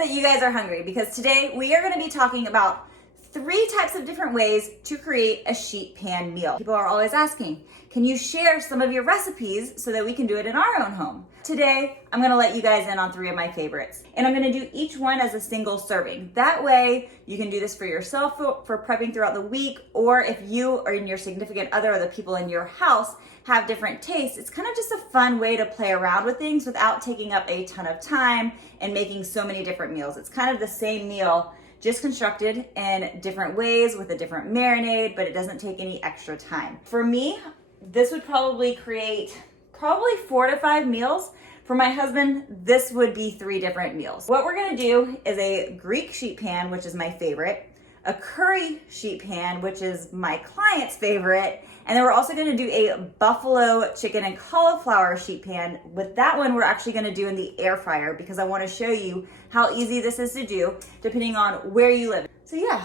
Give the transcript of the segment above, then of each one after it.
that you guys are hungry because today we are going to be talking about 3 types of different ways to create a sheet pan meal. People are always asking, can you share some of your recipes so that we can do it in our own home? Today, I'm gonna let you guys in on 3 of my favorites. And I'm gonna do each one as a single serving. That way, you can do this for yourself for prepping throughout the week, or if you or your significant other or the people in your house have different tastes, it's kind of just a fun way to play around with things without taking up a ton of time and making so many different meals. It's kind of the same meal, just constructed in different ways with a different marinade, but it doesn't take any extra time. For me, this would probably create 4 to 5 meals. For my husband, this would be 3 different meals. What we're gonna do is a Greek sheet pan, which is my favorite, a curry sheet pan, which is my client's favorite, and then we're also gonna do a buffalo chicken and cauliflower sheet pan. With that one, we're actually gonna do in the air fryer because I wanna show you how easy this is to do depending on where you live. So yeah,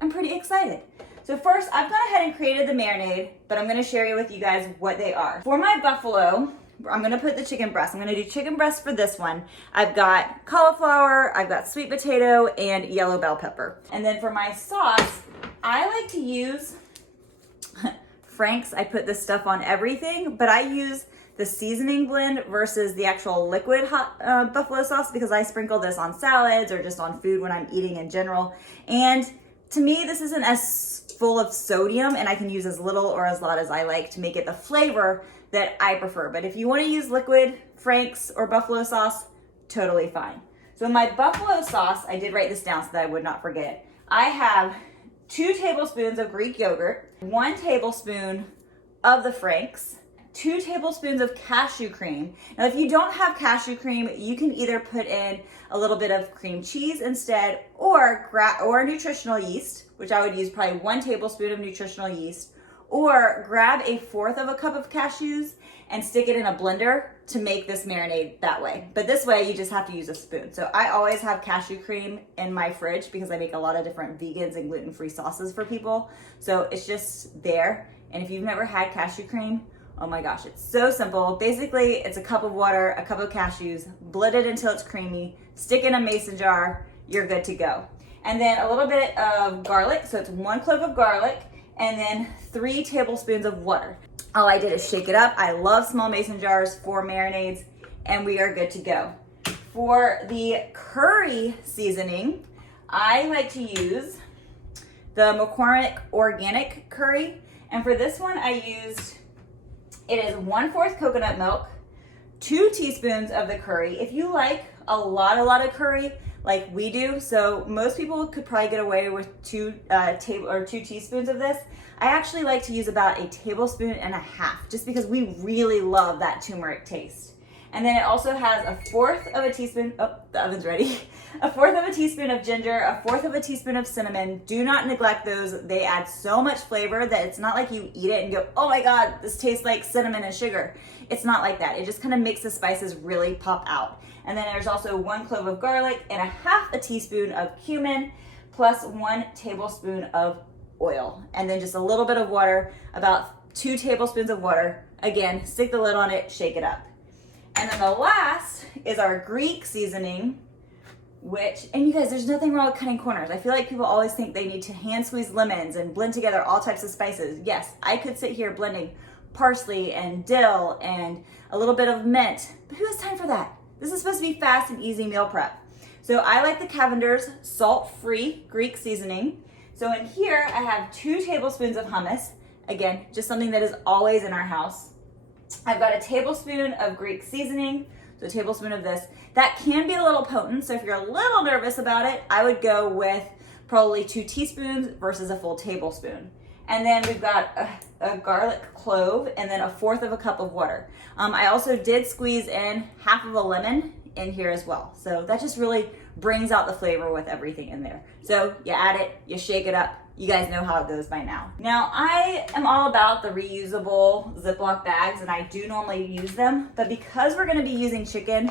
I'm pretty excited. So first, I've gone ahead and created the marinade, but I'm gonna share with you guys what they are. For my buffalo, I'm gonna put the chicken breast. I'm gonna do chicken breast for this one. I've got cauliflower, I've got sweet potato, and yellow bell pepper. And then for my sauce, I like to use Frank's. I put this stuff on everything, but I use the seasoning blend versus the actual liquid hot buffalo sauce because I sprinkle this on salads or just on food when I'm eating in general. And to me, this isn't as full of sodium, and I can use as little or as lot as I like to make it the flavor that I prefer. But if you want to use liquid Frank's or buffalo sauce, totally fine. So my buffalo sauce, I did write this down so that I would not forget. I have 2 tablespoons of Greek yogurt, 1 tablespoon of the Frank's, 2 tablespoons of cashew cream. Now, if you don't have cashew cream, you can either put in a little bit of cream cheese instead, or nutritional yeast, which I would use probably 1 tablespoon of nutritional yeast, or grab a 1/4 of a cup of cashews and stick it in a blender to make this marinade that way. But this way, you just have to use a spoon. So I always have cashew cream in my fridge because I make a lot of different vegans and gluten-free sauces for people. So it's just there. And if you've never had cashew cream, oh my gosh, it's so simple. Basically, it's a cup of water, a cup of cashews, blend it until it's creamy, stick it in a mason jar, you're good to go. And then a little bit of garlic, so it's 1 clove of garlic, and then 3 tablespoons of water. All I did is shake it up. I love small mason jars for marinades, and we are good to go. For the curry seasoning, I like to use the McCormick Organic Curry, and for this one I used, it is 1/4 coconut milk, 2 teaspoons of the curry. If you like a lot of curry, like we do, so most people could probably get away with 2 teaspoons of this. I actually like to use about 1.5 tablespoons just because we really love that turmeric taste. And then it also has 1/4 of a teaspoon, oh, the oven's ready. 1/4 of a teaspoon of ginger, 1/4 of a teaspoon of cinnamon. Do not neglect those. They add so much flavor that it's not like you eat it and go, oh my God, this tastes like cinnamon and sugar. It's not like that. It just kind of makes the spices really pop out. And then there's also 1 clove of garlic and 1/2 teaspoon of cumin, plus 1 tablespoon of oil. And then just a little bit of water, about 2 tablespoons of water. Again, stick the lid on it, shake it up. And then the last is our Greek seasoning, and you guys, there's nothing wrong with cutting corners. I feel like people always think they need to hand squeeze lemons and blend together all types of spices. Yes, I could sit here blending parsley and dill and a little bit of mint, but who has time for that? This is supposed to be fast and easy meal prep. So I like the Cavender's salt-free Greek seasoning. So in here, I have 2 tablespoons of hummus. Again, just something that is always in our house. I've got 1 tablespoon of Greek seasoning, so 1 tablespoon of this. That can be a little potent, so if you're a little nervous about it, I would go with probably 2 teaspoons versus a full tablespoon. And then we've got a garlic clove and then 1/4 of a cup of water. I also did squeeze in 1/2 of a lemon in here as well. So that just really brings out the flavor with everything in there. So you add it, you shake it up. You guys know how it goes by now. Now, I am all about the reusable Ziploc bags, and I do normally use them, but because we're gonna be using chicken,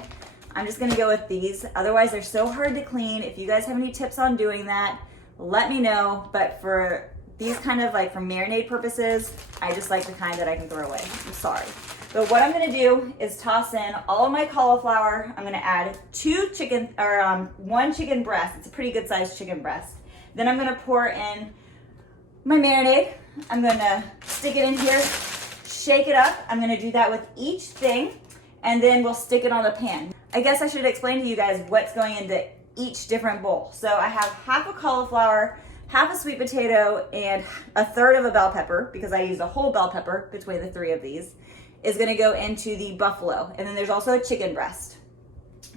I'm just gonna go with these. Otherwise, they're so hard to clean. If you guys have any tips on doing that, let me know. But for these kind of like for marinade purposes, I just like the kind that I can throw away. I'm sorry. But what I'm gonna do is toss in all of my cauliflower. I'm gonna add one chicken breast. It's a pretty good sized chicken breast. Then I'm gonna pour in my marinade. I'm gonna stick it in here, shake it up. I'm gonna do that with each thing, and then we'll stick it on the pan. I guess I should explain to you guys what's going into each different bowl. So I have half a cauliflower, half a sweet potato, and a third of a bell pepper, because I used a whole bell pepper between the three of these, is gonna go into the buffalo. And then there's also a chicken breast.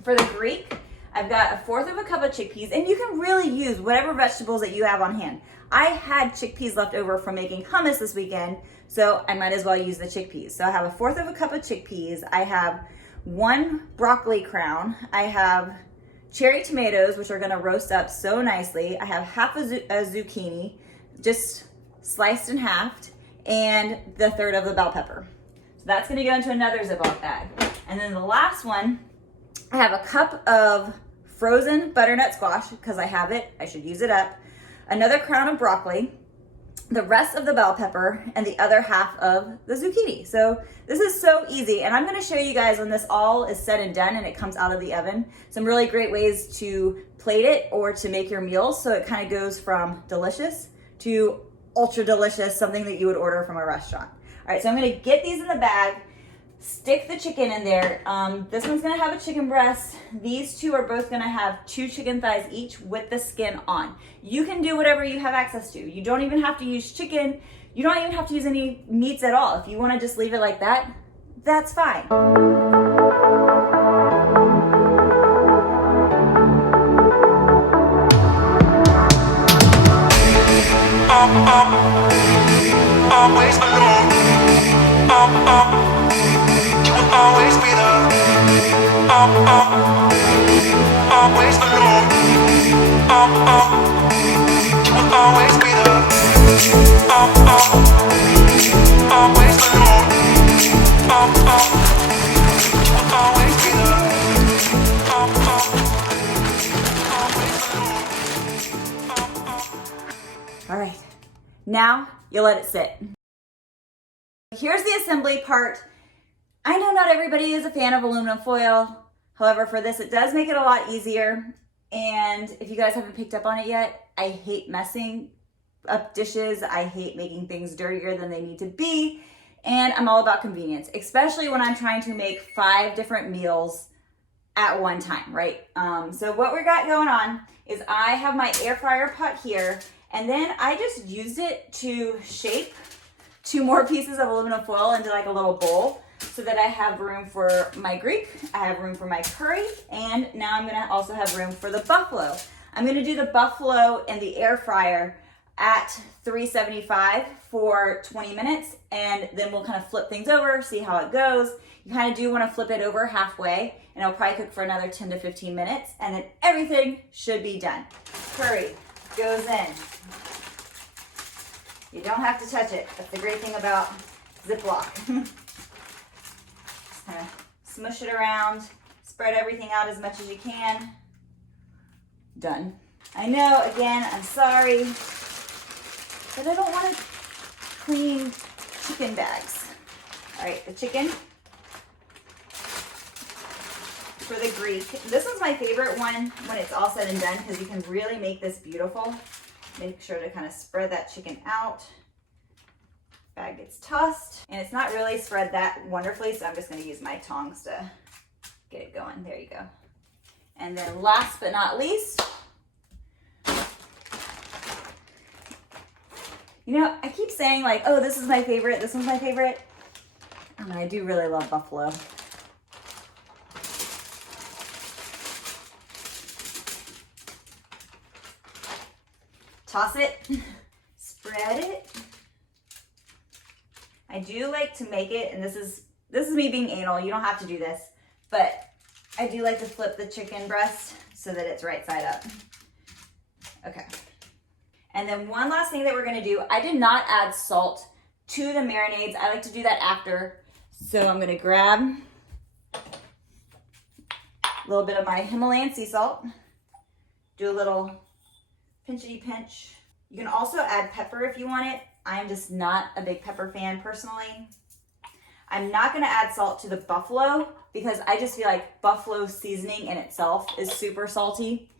For the Greek, I've got a fourth of a cup of chickpeas, and you can really use whatever vegetables that you have on hand. I had chickpeas left over from making hummus this weekend, so I might as well use the chickpeas. So I have a fourth of a cup of chickpeas. I have one broccoli crown. I have cherry tomatoes, which are gonna roast up so nicely. I have half a zucchini, just sliced and halved, and the third of the bell pepper. So that's gonna go into another Ziploc bag. And then the last one, I have a cup of frozen butternut squash, because I have it, I should use it up. Another crown of broccoli, the rest of the bell pepper, and the other half of the zucchini. So this is so easy, and I'm gonna show you guys when this all is said and done and it comes out of the oven, some really great ways to plate it or to make your meals, so it kind of goes from delicious to ultra delicious, something that you would order from a restaurant. All right, so I'm gonna get these in the bag, stick the chicken in there. This one's gonna have a chicken breast. These two are both gonna have 2 chicken thighs each with the skin on. You can do whatever you have access to. You don't even have to use chicken. You don't even have to use any meats at all. If you wanna just leave it like that, that's fine. Always alone. You will always be there. Always alone. You will always be there. Always alone. You will always be there. All right, now you let it sit. Here's the assembly part. I know not everybody is a fan of aluminum foil. However, for this, it does make it a lot easier. And if you guys haven't picked up on it yet, I hate messing up dishes. I hate making things dirtier than they need to be. And I'm all about convenience, especially when I'm trying to make 5 different meals at one time, right? So what we got going on is I have my air fryer pot here, and then I just used it to shape 2 more pieces of aluminum foil into like a little bowl, so that I have room for my Greek, I have room for my curry, and now I'm gonna also have room for the buffalo. I'm gonna do the buffalo in the air fryer at 375 for 20 minutes, and then we'll kind of flip things over, see how it goes. You kind of do wanna flip it over halfway, and it'll probably cook for another 10 to 15 minutes, and then everything should be done. Curry goes in. You don't have to touch it. That's the great thing about Ziploc. Kind of smush it around, spread everything out as much as you can. Done. I know, again, I'm sorry, but I don't want to clean chicken bags. All right, the chicken for the Greek. This one's my favorite one when it's all said and done, because you can really make this beautiful. Make sure to kind of spread that chicken out. Bag gets tossed, and it's not really spread that wonderfully, so I'm just going to use my tongs to get it going. There you go. And then last but not least, you know, I keep saying like, oh, this is my favorite, this one's my favorite. And I do really love buffalo. Toss it, spread it. I do like to make it, and this is me being anal, you don't have to do this, but I do like to flip the chicken breast so that it's right side up. Okay. And then one last thing that we're gonna do, I did not add salt to the marinades. I like to do that after. So I'm gonna grab a little bit of my Himalayan sea salt, do a little pinchity pinch. You can also add pepper if you want it. I'm just not a big pepper fan personally. I'm not gonna add salt to the buffalo because I just feel like buffalo seasoning in itself is super salty.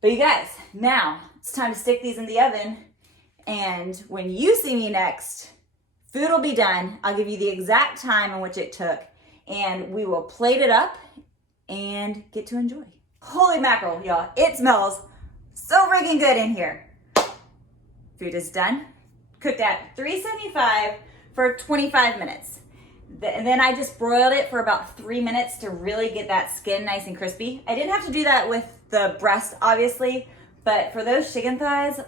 But you guys, now it's time to stick these in the oven. And when you see me next, food will be done. I'll give you the exact time in which it took, and we will plate it up and get to enjoy. Holy mackerel, y'all. It smells so freaking good in here. Food is done. Cooked at 375 for 25 minutes. And then I just broiled it for about 3 minutes to really get that skin nice and crispy. I didn't have to do that with the breast, obviously, but for those chicken thighs,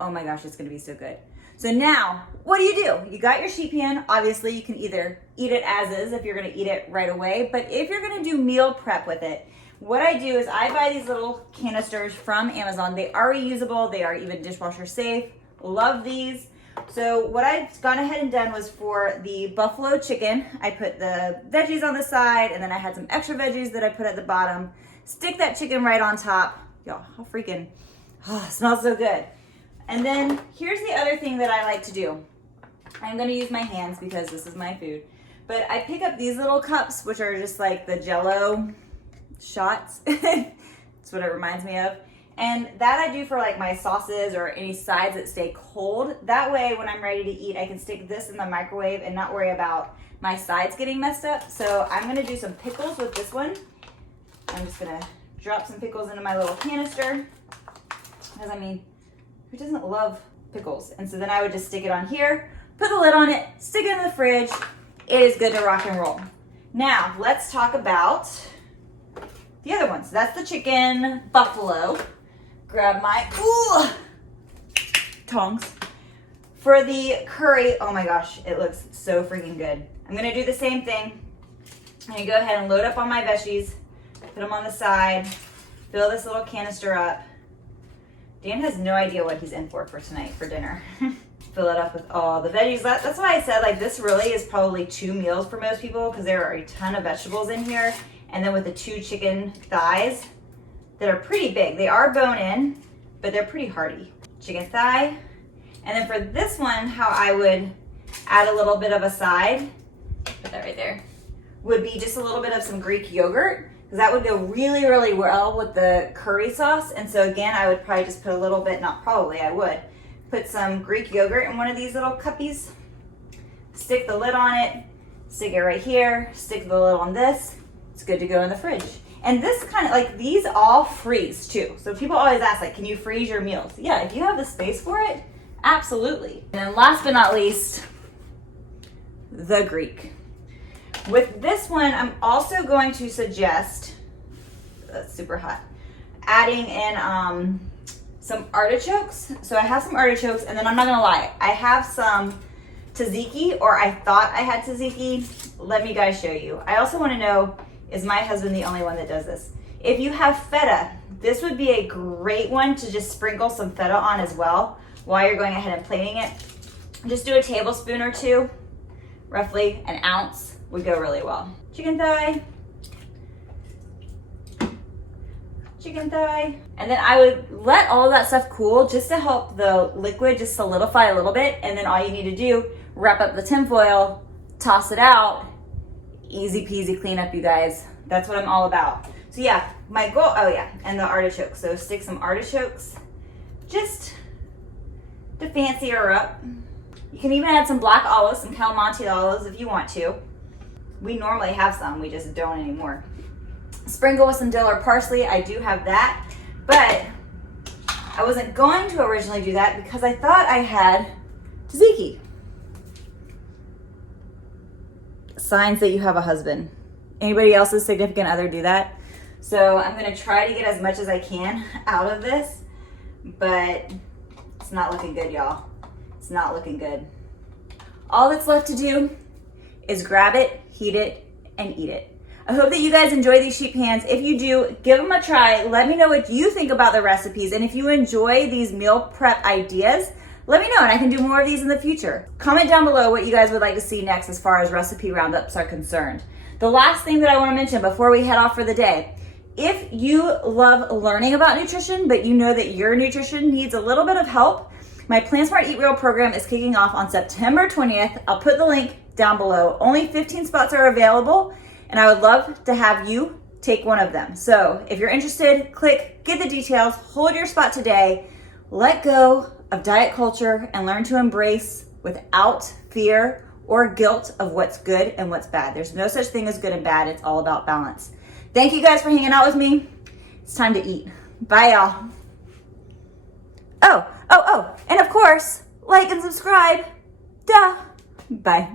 oh my gosh, it's gonna be so good. So now, what do? You got your sheet pan. Obviously, you can either eat it as is if you're gonna eat it right away, but if you're gonna do meal prep with it, what I do is I buy these little canisters from Amazon. They are reusable, they are even dishwasher safe. Love these. So what I've gone ahead and done was for the buffalo chicken, I put the veggies on the side, and then I had some extra veggies that I put at the bottom. Stick that chicken right on top. Y'all, how freaking, it smells so good. And then here's the other thing that I like to do. I'm gonna use my hands because this is my food. But I pick up these little cups, which are just like the Jell-O shots. That's what it reminds me of. And that I do for like my sauces or any sides that stay cold. That way when I'm ready to eat, I can stick this in the microwave and not worry about my sides getting messed up. So I'm gonna do some pickles with this one. I'm just gonna drop some pickles into my little canister. Because I mean, who doesn't love pickles? And so then I would just stick it on here, put the lid on it, stick it in the fridge. It is good to rock and roll. Now, let's talk about the other ones. That's the chicken buffalo. Grab my tongs. For the curry, oh my gosh, it looks so freaking good. I'm gonna do the same thing. I'm gonna go ahead and load up on my veggies, put them on the side, fill this little canister up. Dan has no idea what he's in for tonight for dinner. Fill it up with all the veggies. That's why I said like this really is probably 2 meals for most people because there are a ton of vegetables in here. And then with the 2 chicken thighs that are pretty big. They are bone in, but they're pretty hearty. Chicken thigh. And then for this one, how I would add a little bit of a side, put that right there, would be just a little bit of some Greek yogurt, because that would go really, really well with the curry sauce. And so again, I would probably just put a little bit, not probably, I would, put some Greek yogurt in one of these little cuppies, stick the lid on it, stick it right here, stick the lid on this. It's good to go in the fridge. And this kind of, like, these all freeze too. So people always ask, like, can you freeze your meals? Yeah, if you have the space for it, absolutely. And then last but not least, the Greek. With this one, I'm also going to suggest, that's super hot, adding in some artichokes. So I have some artichokes, and then I'm not gonna lie, I have some tzatziki, or I thought I had tzatziki. Let me guys show you. I also wanna know, is my husband the only one that does this? If you have feta, this would be a great one to just sprinkle some feta on as well while you're going ahead and plating it. Just do a tablespoon or 2, roughly an ounce would go really well. Chicken thigh. Chicken thigh. And then I would let all of that stuff cool just to help the liquid just solidify a little bit. And then all you need to do, wrap up the tinfoil, toss it out. Easy peasy cleanup, you guys. That's what I'm all about. So yeah, my goal, oh yeah, and the artichokes. So stick some artichokes just to fancy her up. You can even add some black olives, some calamansi olives if you want to. We normally have some, we just don't anymore. Sprinkle with some dill or parsley, I do have that, but I wasn't going to originally do that because I thought I had tzatziki. Signs that you have a husband. Anybody else's significant other do that? So I'm gonna try to get as much as I can out of this, but it's not looking good, y'all. It's not looking good. All that's left to do is grab it, heat it, and eat it. I hope that you guys enjoy these sheet pans. If you do, give them a try. Let me know what you think about the recipes. And if you enjoy these meal prep ideas, let me know and I can do more of these in the future. Comment down below what you guys would like to see next as far as recipe roundups are concerned. The last thing that I want to mention before we head off for the day, if you love learning about nutrition, but you know that your nutrition needs a little bit of help, my Plan Smart Eat Real program is kicking off on September 20th. I'll put the link down below. Only 15 spots are available, and I would love to have you take one of them. So if you're interested, click, get the details, hold your spot today, let go of diet culture, and learn to embrace without fear or guilt of what's good and what's bad. There's no such thing as good and bad. It's all about balance. Thank you guys for hanging out with me. It's time to eat. Bye, y'all. Oh, and of course, like and subscribe. Duh. Bye.